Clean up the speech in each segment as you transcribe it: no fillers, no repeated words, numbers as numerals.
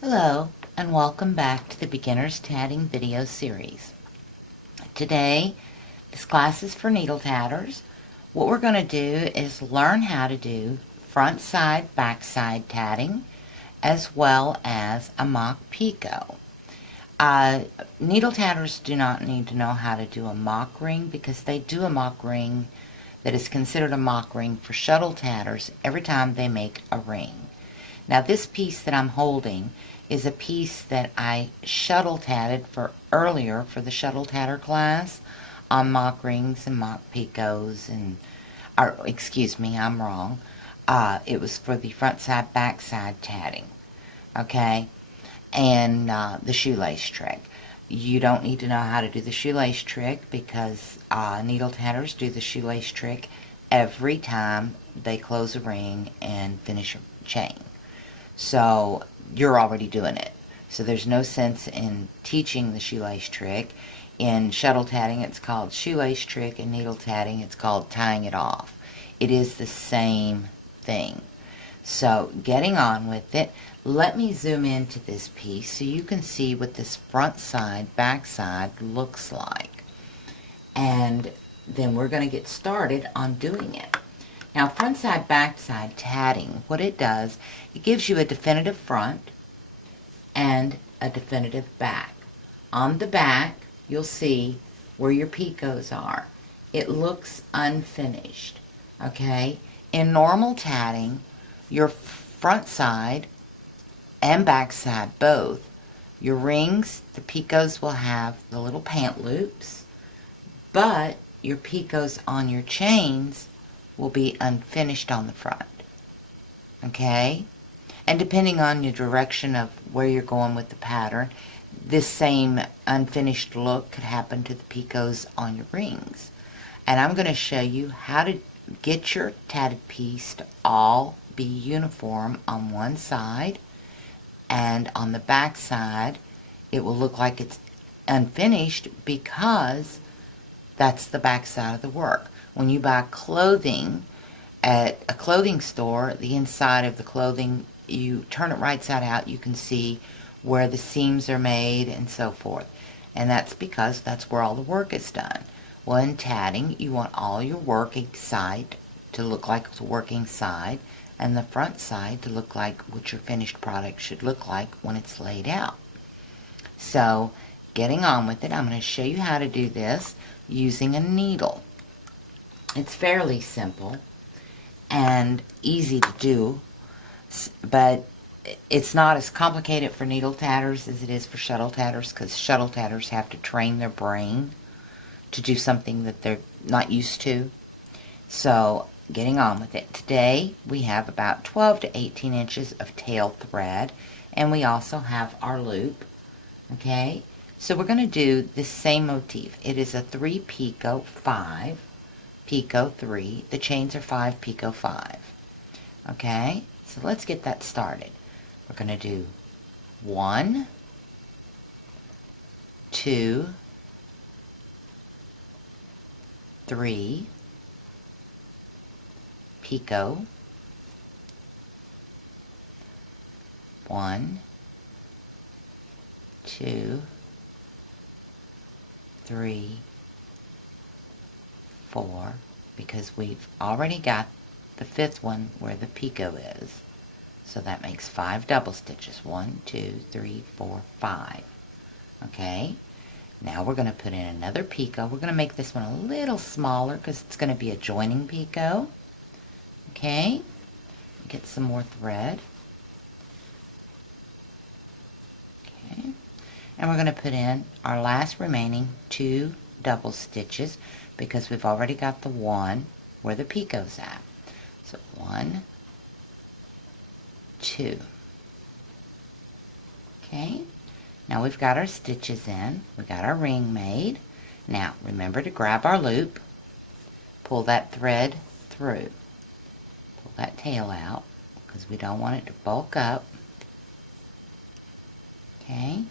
Hello, and welcome back to the Beginner's Tatting video series. Today, this class is for needle tatters. What we're going to do is learn how to do front side, back side tatting, as well as a mock picot. Needle tatters do not need to know how to do a mock ring because they do a mock ring that is considered a mock ring for shuttle tatters every time they make a ring. Now this piece that I'm holding is a piece that I shuttle tatted for earlier for the shuttle tatter class on mock rings and mock picots or excuse me, I'm wrong. It was for the front side, back side tatting, okay, and the shoelace trick. You don't need to know how to do the shoelace trick because needle tatters do the shoelace trick every time they close a ring and finish a chain. So you're already doing it. So there's no sense in teaching the shoelace trick. In shuttle tatting, it's called shoelace trick. In needle tatting, it's called tying it off. It is the same thing. So getting on with it, let me zoom into this piece so you can see what this front side, back side looks like. And then we're going to get started on doing it. Now, front side, back side tatting, what it does, it gives you a definitive front and a definitive back. On the back, you'll see where your picots are. It looks unfinished, okay? In normal tatting, your front side and back side both, your rings, the picots will have the little pant loops, but your picots on your chains will be unfinished on the front, okay? And depending on your direction of where you're going with the pattern, this same unfinished look could happen to the picots on your rings. And I'm going to show you how to get your tatted piece to all be uniform on one side, and on the back side it will look like it's unfinished because that's the back side of the work. When you buy clothing at a clothing store, the inside of the clothing, you turn it right side out, you can see where the seams are made and so forth. And that's because that's where all the work is done. Well, in tatting, you want all your working side to look like the working side and the front side to look like what your finished product should look like when it's laid out. So, getting on with it, I'm going to show you how to do this using a needle. It's fairly simple and easy to do, but it's not as complicated for needle tatters as it is for shuttle tatters, because shuttle tatters have to train their brain to do something that they're not used to. So, getting on with it. Today, we have about 12 to 18 inches of tail thread, and we also have our loop, okay? So we're going to do this same motif. It is a 3 picot 5 picot 3. The chains are 5 picot 5. Okay, so let's get that started. We're going to do 1, 2, 3 picot, 1, 2, 3, 4, because we've already got the 5th one where the picot is. So that makes 5 double stitches. 1, 2, 3, 4, 5. Okay, now we're going to put in another picot. We're going to make this one a little smaller because it's going to be a joining picot. Okay, get some more thread. Okay, and we're going to put in our last remaining 2 double stitches because we've already got the one where the picot's at. So 1, 2. Okay, now we've got our stitches in, we've got our ring made. Now remember to grab our loop, pull that thread through, pull that tail out because we don't want it to bulk up. Okay,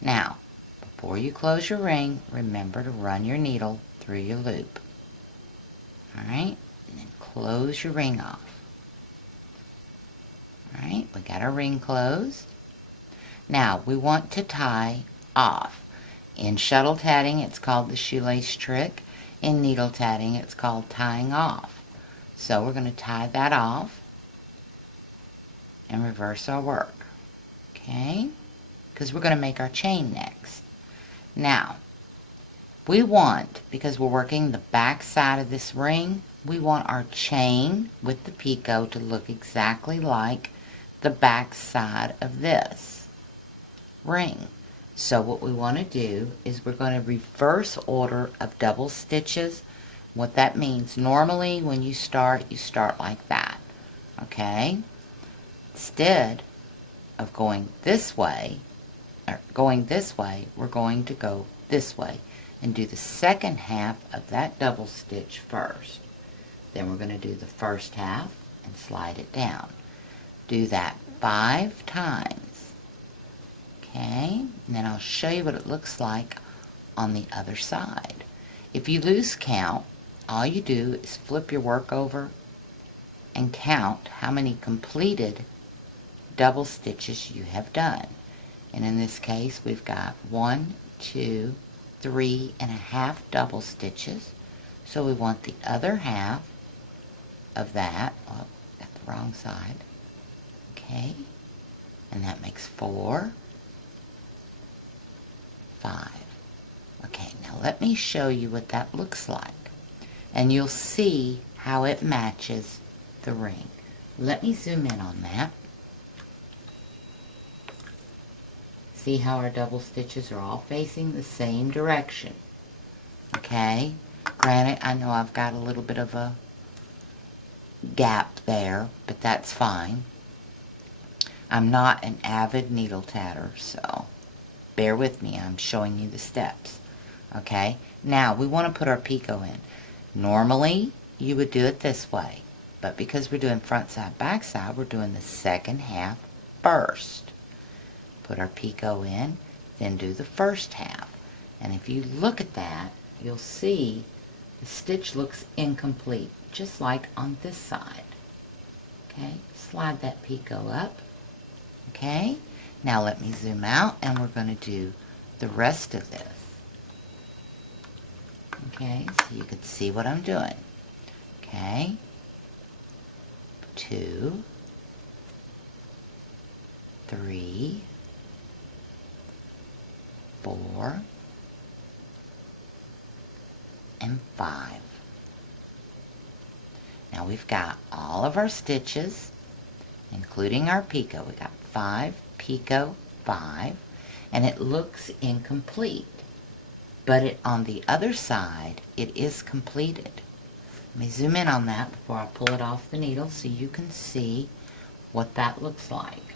now before you close your ring, remember to run your needle through your loop. Alright, and then close your ring off. Alright, we got our ring closed. Now, we want to tie off. In shuttle tatting, it's called the shoelace trick. In needle tatting, it's called tying off. So we're going to tie that off and reverse our work. Okay? Because we're going to make our chain next. Now, we want, because we're working the back side of this ring, we want our chain with the picot to look exactly like the back side of this ring. So what we want to do is we're going to reverse order of double stitches. What that means, normally when you start like that, okay? Instead of going this way, we're going to go this way and do the second half of that double stitch first. Then we're going to do the first half and slide it down. Do that 5 times. Okay, and then I'll show you what it looks like on the other side. If you lose count, all you do is flip your work over and count how many completed double stitches you have done. And in this case, we've got 1, 2, 3.5 double stitches. So we want the other half of that, oh, got the wrong side, okay, and that makes 4, 5. Okay, now let me show you what that looks like, and you'll see how it matches the ring. Let me zoom in on that. See how our double stitches are all facing the same direction. Okay, granted, I know I've got a little bit of a gap there, but that's fine. I'm not an avid needle tatter, so bear with me. I'm showing you the steps. Okay, now we want to put our picot in. Normally, you would do it this way, but because we're doing front side, back side, we're doing the second half first. Put our picot in, then do the first half. And if you look at that, you'll see the stitch looks incomplete, just like on this side. Okay, slide that picot up. Okay, now let me zoom out and we're going to do the rest of this. Okay, so you can see what I'm doing. Okay, 2, 3, 4, and 5. Now we've got all of our stitches, including our picot. We got 5 picot, 5, and it looks incomplete. But on the other side, it is completed. Let me zoom in on that before I pull it off the needle so you can see what that looks like.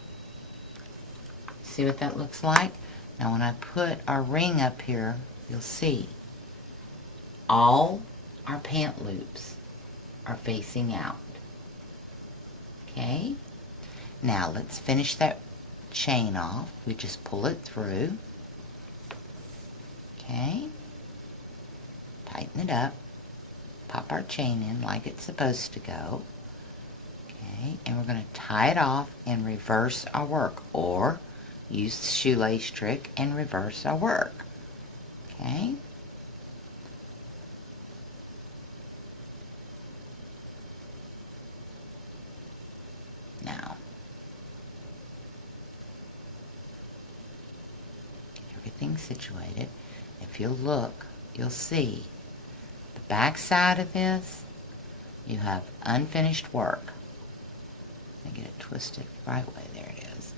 See what that looks like? Now when I put our ring up here, you'll see all our pant loops are facing out. Okay? Now let's finish that chain off. We just pull it through. Okay? Tighten it up. Pop our chain in like it's supposed to go. Okay? And we're going to tie it off and reverse our work, or use the shoelace trick and reverse our work. Okay? Now, everything's situated. If you'll look, you'll see the back side of this, you have unfinished work. Let me get it twisted right way. There it is.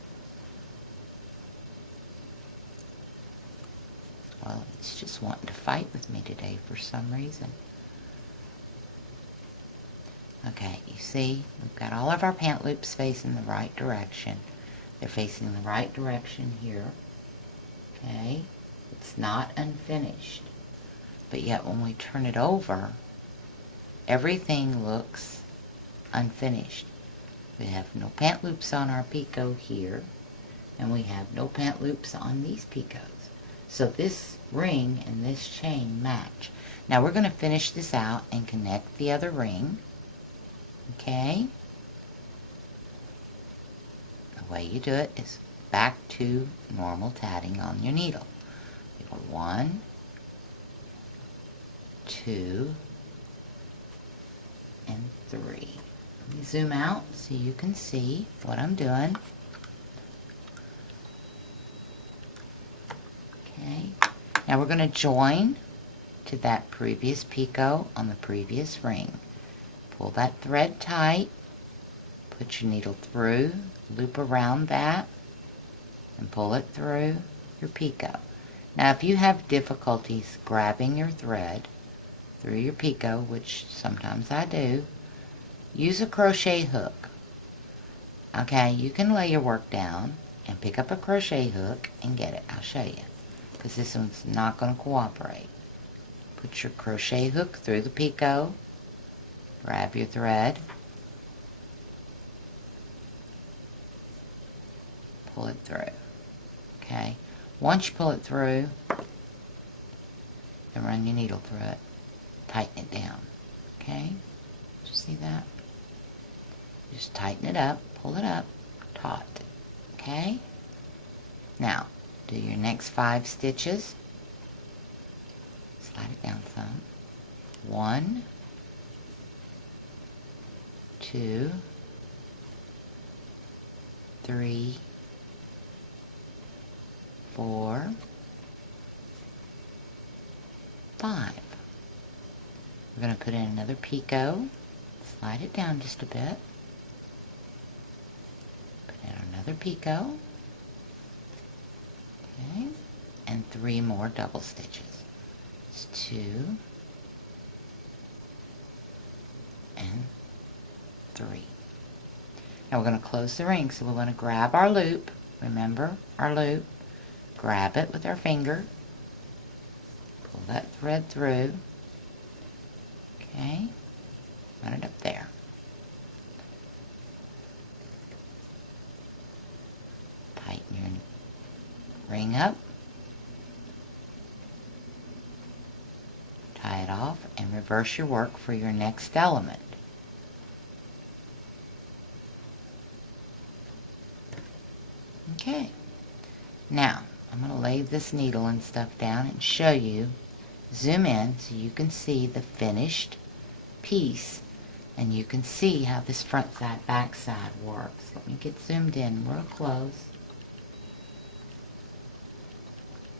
Well, it's just wanting to fight with me today for some reason. Okay, you see, we've got all of our pant loops facing the right direction. They're facing the right direction here. Okay, it's not unfinished. But yet when we turn it over, everything looks unfinished. We have no pant loops on our picot here, and we have no pant loops on these picots. So this ring and this chain match. Now we're going to finish this out and connect the other ring. Okay? The way you do it is back to normal tatting on your needle. You go 1, 2, and 3. Let me zoom out so you can see what I'm doing. Okay, now we're going to join to that previous picot on the previous ring. Pull that thread tight, put your needle through, loop around that, and pull it through your picot. Now if you have difficulties grabbing your thread through your picot, which sometimes I do, use a crochet hook. Okay, you can lay your work down and pick up a crochet hook and get it. I'll show you, because this one's not going to cooperate. Put your crochet hook through the picot, grab your thread, pull it through. Okay, once you pull it through, then run your needle through it, tighten it down. Okay, did you see that? Just tighten it up, pull it up, taut. Okay, now do your next 5 stitches. Slide it down some. 1, 2, 3, 4, 5. We're going to put in another picot. Slide it down just a bit. Put in another picot. Okay, and 3 more double stitches. 2 and 3. Now we're going to close the ring, so we're going to grab our loop. Remember our loop. Grab it with our finger. Pull that thread through. Okay, run it up there. Tighten your ring up. Tie it off and reverse your work for your next element. Okay, now I'm going to lay this needle and stuff down and show you, zoom in so you can see the finished piece, and you can see how this front side, back side works. Let me get zoomed in real close.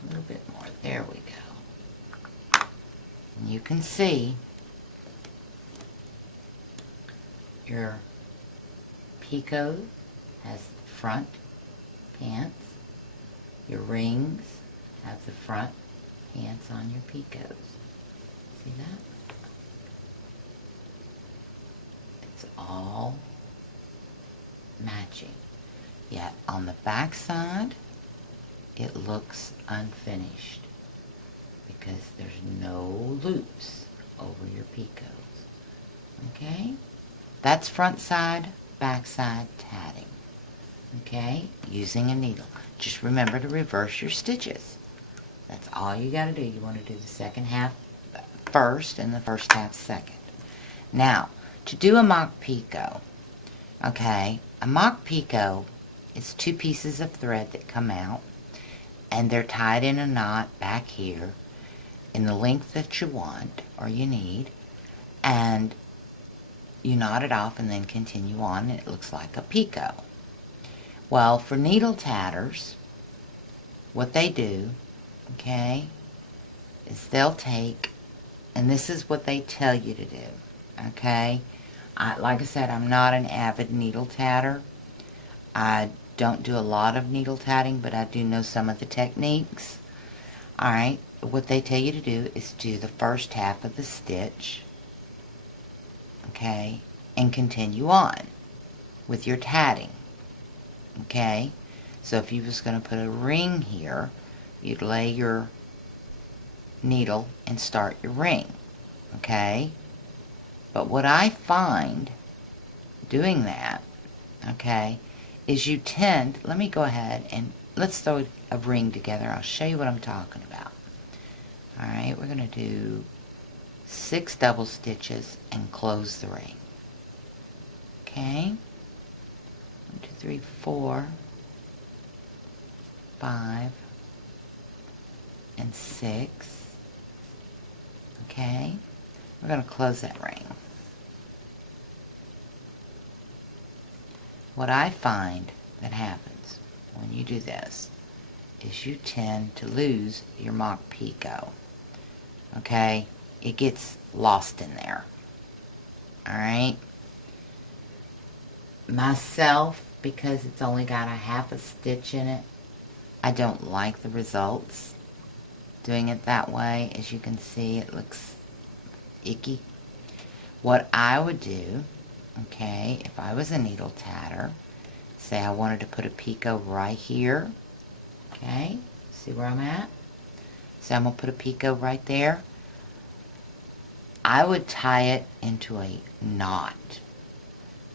A little bit more. There we go. And you can see your picot has the front pants. Your rings have the front pants on your picots. See that? It's all matching. Yet on the back side, it looks unfinished because there's no loops over your picots. Okay? That's front side, back side tatting. Okay? Using a needle. Just remember to reverse your stitches. That's all you got to do. You want to do the second half first and the first half second. Now, to do a mock picot, okay, a mock picot is 2 pieces of thread that come out, and they're tied in a knot back here in the length that you want or you need, and you knot it off and then continue on, and it looks like a picot. Well, for needle tatters, what they do, okay, is they'll take, and this is what they tell you to do, okay? Like I said, I'm not an avid needle tatter. I don't do a lot of needle tatting, but I do know some of the techniques. Alright, what they tell you to do is do the first half of the stitch, okay, and continue on with your tatting, okay? So if you was going to put a ring here, you'd lay your needle and start your ring, okay? But what I find doing that, okay, is you tend, let me go ahead and let's throw a ring together. I'll show you what I'm talking about. Alright, we're going to do 6 double stitches and close the ring. Okay? 1, 2, 3, 4, 5, and 6. Okay, we're going to close that ring. What I find that happens when you do this is you tend to lose your Mock Picot. Okay, it gets lost in there. Alright, myself, because it's only got a half a stitch in it, I don't like the results doing it that way. As you can see, it looks icky. What I would do, okay, if I was a needle tatter, say I wanted to put a picot right here, okay, see where I'm at? So I'm going to put a picot right there. I would tie it into a knot.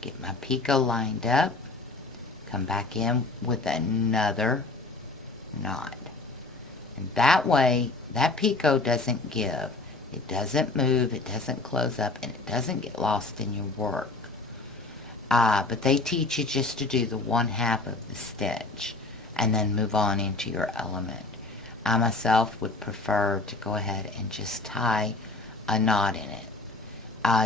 Get my picot lined up, come back in with another knot. And that way, that picot doesn't give. It doesn't move, it doesn't close up, and it doesn't get lost in your work. But they teach you just to do the 1/2 of the stitch and then move on into your element. I myself would prefer to go ahead and just tie a knot in it.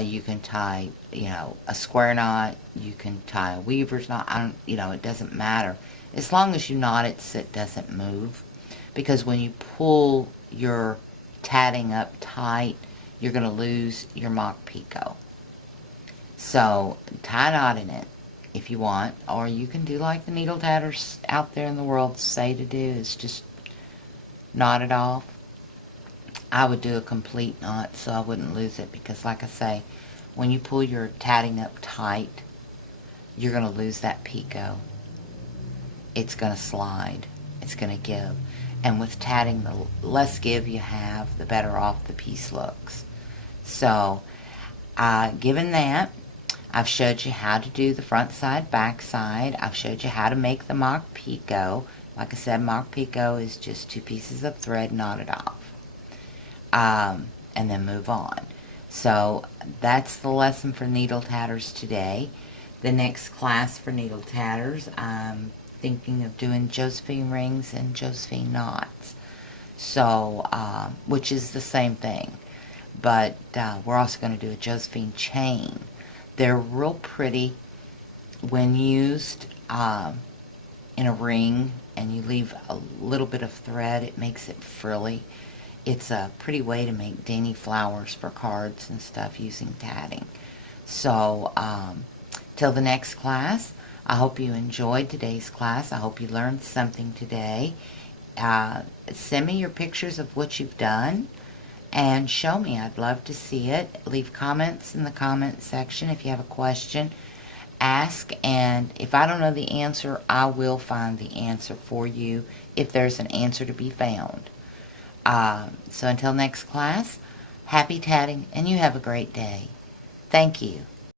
You can tie, a square knot. You can tie a weaver's knot. It doesn't matter. As long as you knot it so it doesn't move. Because when you pull your tatting up tight, you're going to lose your Mock Picot. So, tie a knot in it if you want. Or you can do like the needle tatters out there in the world say to do, is just knot it off. I would do a complete knot so I wouldn't lose it, because like I say, when you pull your tatting up tight, you're going to lose that picot. It's going to slide. It's going to give. And with tatting, the less give you have, the better off the piece looks. So, given that, I've showed you how to do the front side, back side. I've showed you how to make the Mock Picot. Like I said, Mock Picot is just 2 pieces of thread knotted off. And then move on. So that's the lesson for needle tatters today. The next class for needle tatters, I'm thinking of doing Josephine rings and Josephine knots. So, which is the same thing. But we're also going to do a Josephine chain. They're real pretty when used in a ring, and you leave a little bit of thread. It makes it frilly. It's a pretty way to make dainty flowers for cards and stuff using tatting. So, till the next class, I hope you enjoyed today's class. I hope you learned something today. Send me your pictures of what you've done and show me. I'd love to see it. Leave comments in the comment section if you have a question. Ask, and if I don't know the answer, I will find the answer for you if there's an answer to be found. So until next class, happy tatting, and you have a great day. Thank you.